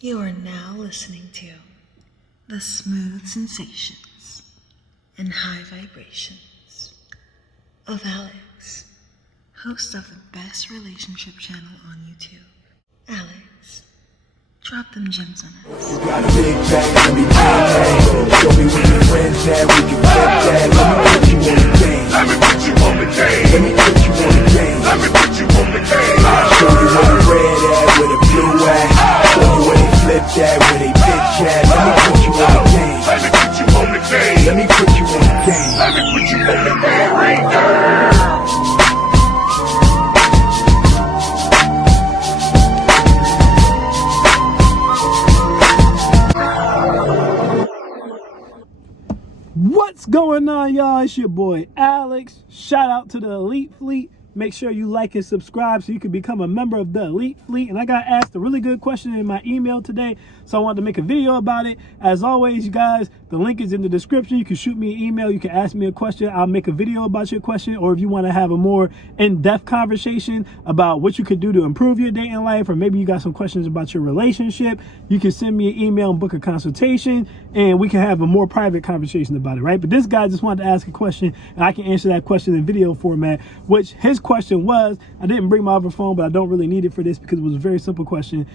You are now listening to the smooth sensations and high vibrations of Alex, host of the best relationship channel on YouTube. Alex, drop them gems on us. You got a big bag, let me take. Show me where your friends at, we can flip that. Let me put you on the game. Let me put you on the game. Let me put you on the game. Let me put you on the game. Show you where the red at, where the blue at. Show you where they flip that, where they bitch at. Let me put you on the game. Let me put you on the game. Let me put you on the game. Let me put you on the game right there. What's going on, y'all? It's your boy Alex. Shout out to the Elite Fleet. Make sure you like and subscribe so you can become a member of the Elite Fleet. And I got asked a really good question in my email today, so I wanted to make a video about it. As always, you guys, the link is in the description. You can shoot me an email. You can ask me a question. I'll make a video about your question. Or if you want to have a more in-depth conversation about what you could do to improve your dating life, or maybe you got some questions about your relationship, you can send me an email and book a consultation, and we can have a more private conversation about it, right? But this guy just wanted to ask a question, and I can answer that question in video format, which his question was, I didn't bring my other phone, but I don't really need it for this because it was a very simple question.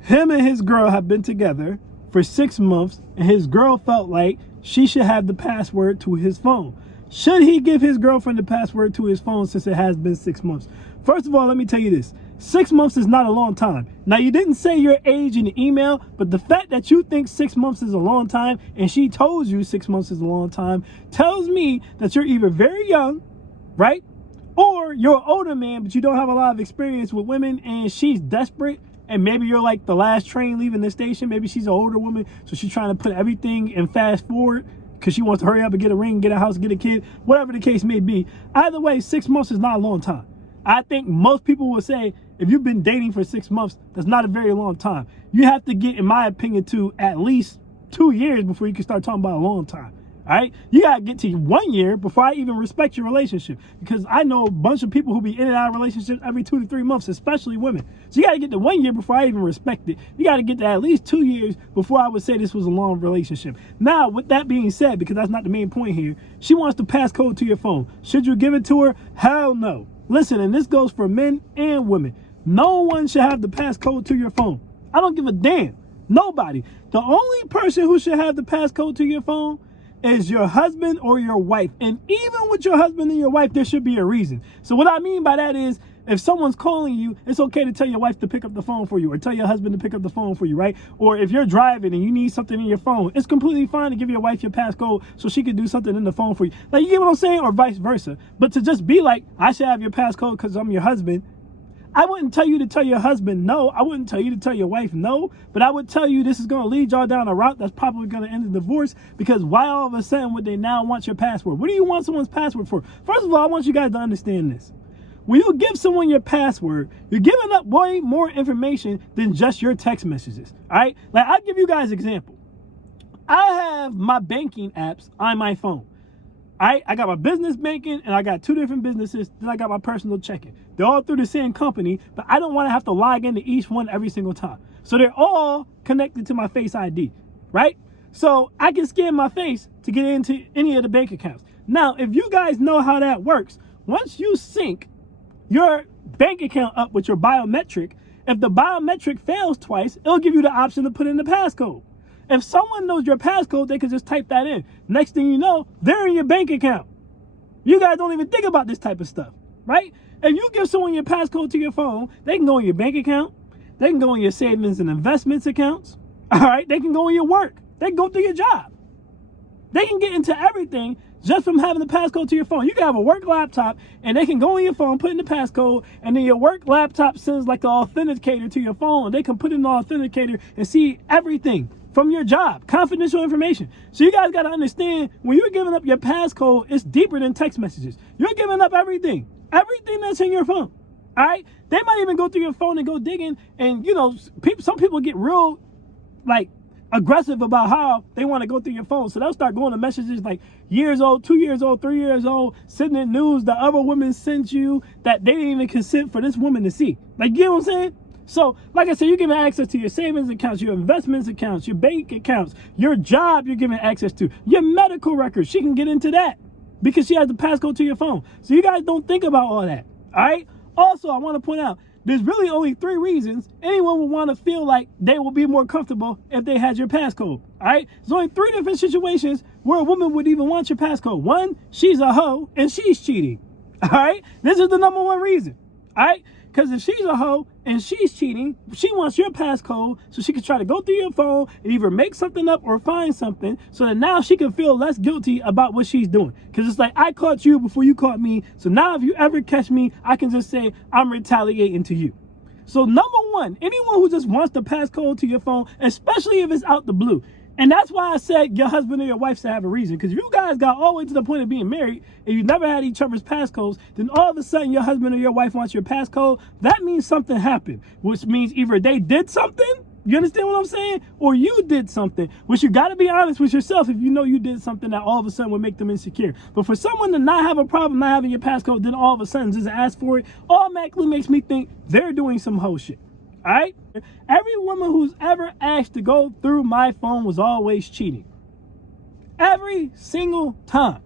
Him and his girl have been together for 6 months, and his girl felt like she should have the password to his phone. Should he give his girlfriend the password to his phone since it has been 6 months? First of all, let me tell you this. 6 months is not a long time. Now, you didn't say your age in the email, but the fact that you think 6 months is a long time and she told you 6 months is a long time tells me that you're either very young, right? Or you're an older man, but you don't have a lot of experience with women and she's desperate. And maybe you're like the last train leaving the station. Maybe she's an older woman, so she's trying to put everything in fast forward because she wants to hurry up and get a ring, get a house, get a kid, whatever the case may be. Either way, 6 months is not a long time. I think most people will say if you've been dating for 6 months, that's not a very long time. You have to get, in my opinion, to at least 2 years before you can start talking about a long time. All right, you gotta get to 1 year before I even respect your relationship, because I know a bunch of people who be in and out of relationships every 2 to 3 months, especially women. So you gotta get to 1 year before I even respect it. You gotta get to at least 2 years before I would say this was a long relationship. Now, with that being said, because that's not the main point here, she wants the passcode to your phone. Should you give it to her? Hell no. Listen, and this goes for men and women. No one should have the passcode to your phone. I don't give a damn. Nobody. The only person who should have the passcode to your phone is your husband or your wife. And even with your husband and your wife, there should be a reason. So what I mean by that is, if someone's calling you, it's okay to tell your wife to pick up the phone for you, or tell your husband to pick up the phone for you, right? Or if you're driving and you need something in your phone, it's completely fine to give your wife your passcode so she can do something in the phone for you. Like, you get what I'm saying? Or vice versa. But to just be like, I should have your passcode because I'm your husband, I wouldn't tell you to tell your husband no. I wouldn't tell you to tell your wife no. But I would tell you this is going to lead y'all down a route that's probably going to end in divorce, because why all of a sudden would they now want your password? What do you want someone's password for? First of all, I want you guys to understand this. When you give someone your password, you're giving up way more information than just your text messages, all right? Like, I'll give you guys an example. I have my banking apps on my phone. I got my business banking, and I got 2 different businesses. Then I got my personal checking. They're all through the same company, but I don't want to have to log into each one every single time. So they're all connected to my Face ID, right? So I can scan my face to get into any of the bank accounts. Now, if you guys know how that works, once you sync your bank account up with your biometric, if the biometric fails twice, it'll give you the option to put in the passcode. If someone knows your passcode, they can just type that in. Next thing you know, they're in your bank account. You guys don't even think about this type of stuff, right? If you give someone your passcode to your phone, they can go in your bank account. They can go in your savings and investments accounts. All right? They can go in your work. They can go through your job. They can get into everything just from having the passcode to your phone. You can have a work laptop, and they can go on your phone, put in the passcode, and then your work laptop sends like an authenticator to your phone, and they can put in the authenticator and see everything from your job, confidential information. So you guys got to understand, when you're giving up your passcode, it's deeper than text messages. You're giving up everything that's in your phone. All right? They might even go through your phone and go digging, and you know, some people get real like aggressive about how they want to go through your phone. So they'll start going to messages like years old, 2 years old, 3 years old, sending news that other women sent you that they didn't even consent for this woman to see. Like, you know what I'm saying? So, like I said, you're giving access to your savings accounts, your investments accounts, your bank accounts, your job you're giving access to, your medical records. She can get into that because she has the passcode to your phone. So you guys don't think about all that, all right? Also, I want to point out, there's really only 3 reasons anyone would want to feel like they will be more comfortable if they had your passcode, all right? There's only 3 different situations where a woman would even want your passcode. 1, she's a hoe and she's cheating, all right? This is the number 1 reason, all right? Because if she's a hoe and she's cheating, she wants your passcode so she can try to go through your phone and either make something up or find something so that now she can feel less guilty about what she's doing. Because it's like, I caught you before you caught me. So now if you ever catch me, I can just say I'm retaliating to you. So number 1, anyone who just wants the passcode to your phone, especially if it's out the blue. And that's why I said your husband or your wife should have a reason. Because if you guys got all the way to the point of being married and you never had each other's passcodes, then all of a sudden your husband or your wife wants your passcode. That means something happened, which means either they did something, you understand what I'm saying? Or you did something, which you got to be honest with yourself if you know you did something that all of a sudden would make them insecure. But for someone to not have a problem not having your passcode, then all of a sudden just ask for it, automatically makes me think they're doing some hoe shit. All right? Every woman who's ever asked to go through my phone was always cheating. Every single time.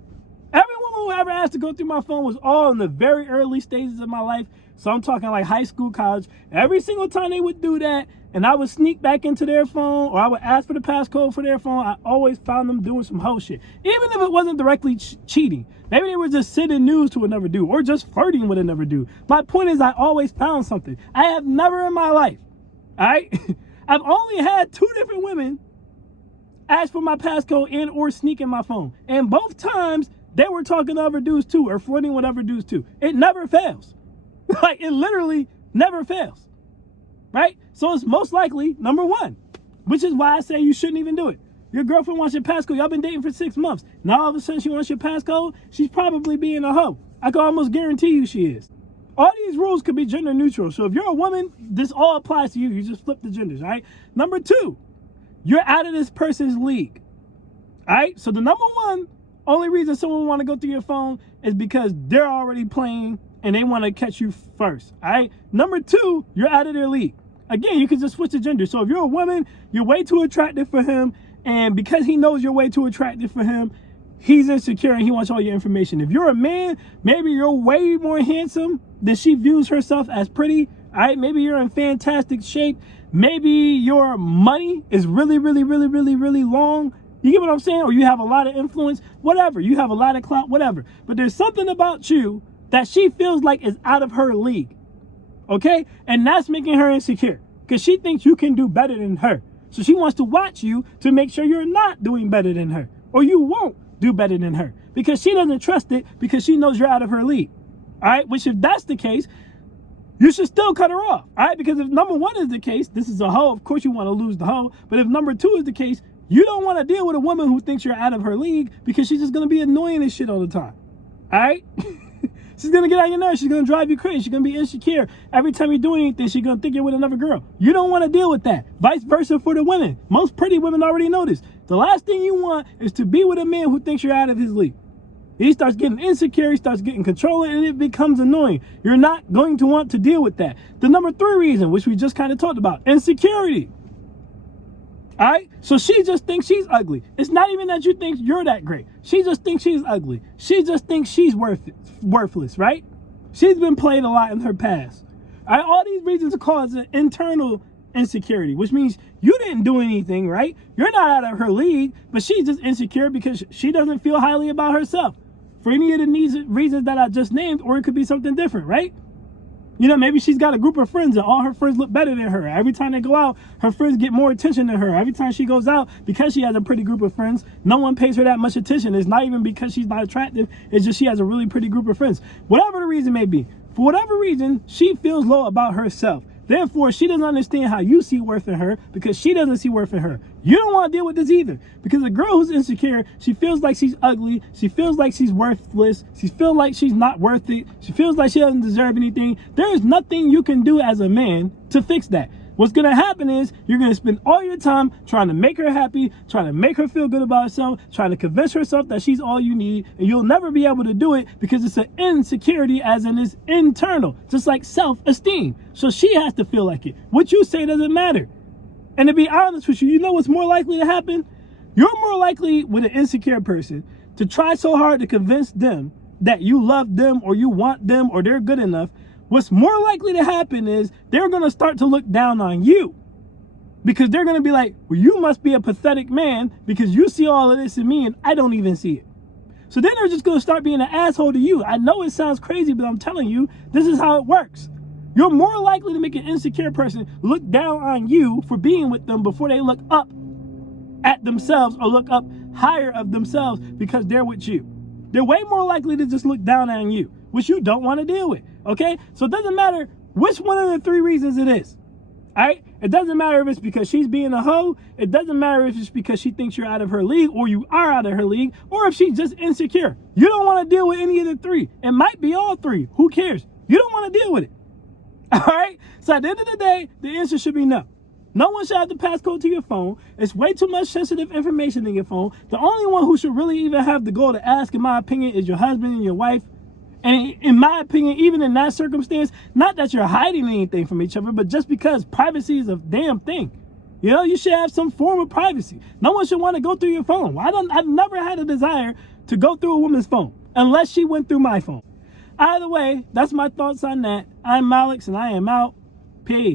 Every woman who ever asked to go through my phone was all in the very early stages of my life. So I'm talking like high school, college. Every single time they would do that and I would sneak back into their phone or I would ask for the passcode for their phone, I always found them doing some hoe shit. Even if it wasn't directly cheating. Maybe they were just sending news to another dude or just flirting with another dude. My point is I always found something. I have never in my life, all right? I've only had 2 different women ask for my passcode and or sneak in my phone. And both times they were talking to other dudes too or flirting with other dudes too. It never fails. Like it literally never fails, right? So it's most likely number 1, which is why I say you shouldn't even do it. Your girlfriend wants your passcode. Y'all been dating for 6 months. Now all of a sudden she wants your passcode. She's probably being a hoe. I can almost guarantee you she is. All these rules could be gender neutral. So if you're a woman, this all applies to you. You just flip the genders, all right? Number 2, you're out of this person's league, all right? So the number 1 only reason someone would want to go through your phone is because they're already playing and they want to catch you first, all right? Number 2, you're out of their league. Again, you can just switch the gender. So if you're a woman, you're way too attractive for him. And because he knows you're way too attractive for him, he's insecure and he wants all your information. If you're a man, maybe you're way more handsome than she views herself as pretty. All right, maybe you're in fantastic shape. Maybe your money is really, really, really, really, really long. You get what I'm saying? Or you have a lot of influence, whatever. You have a lot of clout, whatever. But there's something about you that she feels like is out of her league. Okay? And that's making her insecure because she thinks you can do better than her. So she wants to watch you to make sure you're not doing better than her or you won't do better than her because she doesn't trust it because she knows you're out of her league. All right, which if that's the case, you should still cut her off. All right, because if number 1 is the case, this is a hoe. Of course you want to lose the hoe. But if number 2 is the case, you don't want to deal with a woman who thinks you're out of her league because she's just going to be annoying and shit all the time. All right. She's going to get on your nerves. She's going to drive you crazy. She's going to be insecure. Every time you do anything, she's going to think you're with another girl. You don't want to deal with that. Vice versa for the women. Most pretty women already know this. The last thing you want is to be with a man who thinks you're out of his league. He starts getting insecure. He starts getting controlling, and it becomes annoying. You're not going to want to deal with that. The number 3 reason, which we just kind of talked about, insecurity. All right? So she just thinks she's ugly. It's not even that you think you're that great. She just thinks she's ugly. She just thinks she's worthless, right? She's been played a lot in her past. All right? All these reasons cause an internal insecurity, which means you didn't do anything, right? You're not out of her league, but she's just insecure because she doesn't feel highly about herself for any of the reasons that I just named, or it could be something different, right? You know, maybe she's got a group of friends and all her friends look better than her. Every time they go out, her friends get more attention than her. Every time she goes out, because she has a pretty group of friends, no one pays her that much attention. It's not even because she's not attractive. It's just she has a really pretty group of friends. Whatever the reason may be, for whatever reason, she feels low about herself. Therefore, she doesn't understand how you see worth in her because she doesn't see worth in her. You don't want to deal with this either because a girl who's insecure, she feels like she's ugly. She feels like she's worthless. She feels like she's not worth it. She feels like she doesn't deserve anything. There is nothing you can do as a man to fix that. What's going to happen is you're going to spend all your time trying to make her happy, trying to make her feel good about herself, trying to convince herself that she's all you need, and you'll never be able to do it because it's an insecurity, as in it's internal, just like self-esteem. So she has to feel like it. What you say doesn't matter. And to be honest with you, you know what's more likely to happen? You're more likely with an insecure person to try so hard to convince them that you love them or you want them or they're good enough. What's more likely to happen is they're going to start to look down on you, because they're going to be like, well, you must be a pathetic man because you see all of this in me and I don't even see it. So then they're just going to start being an asshole to you. I know it sounds crazy, but I'm telling you, this is how it works. You're more likely to make an insecure person look down on you for being with them before they look up at themselves or look up higher of themselves because they're with you. They're way more likely to just look down on you, which you don't want to deal with, okay? So it doesn't matter which one of the three reasons it is, all right? It doesn't matter if it's because she's being a hoe. It doesn't matter if it's because she thinks you're out of her league or you are out of her league, or if she's just insecure. You don't want to deal with any of the three. It might be all three. Who cares? You don't want to deal with it, all right? So at the end of the day, the answer should be no. No one should have the passcode to your phone. It's way too much sensitive information in your phone. The only one who should really even have the goal to ask, in my opinion, is your husband and your wife. And in my opinion, even in that circumstance, not that you're hiding anything from each other, but just because privacy is a damn thing. You know, you should have some form of privacy. No one should want to go through your phone. I've never had a desire to go through a woman's phone unless she went through my phone. Either way, that's my thoughts on that. I'm Alex and I am out. Peace.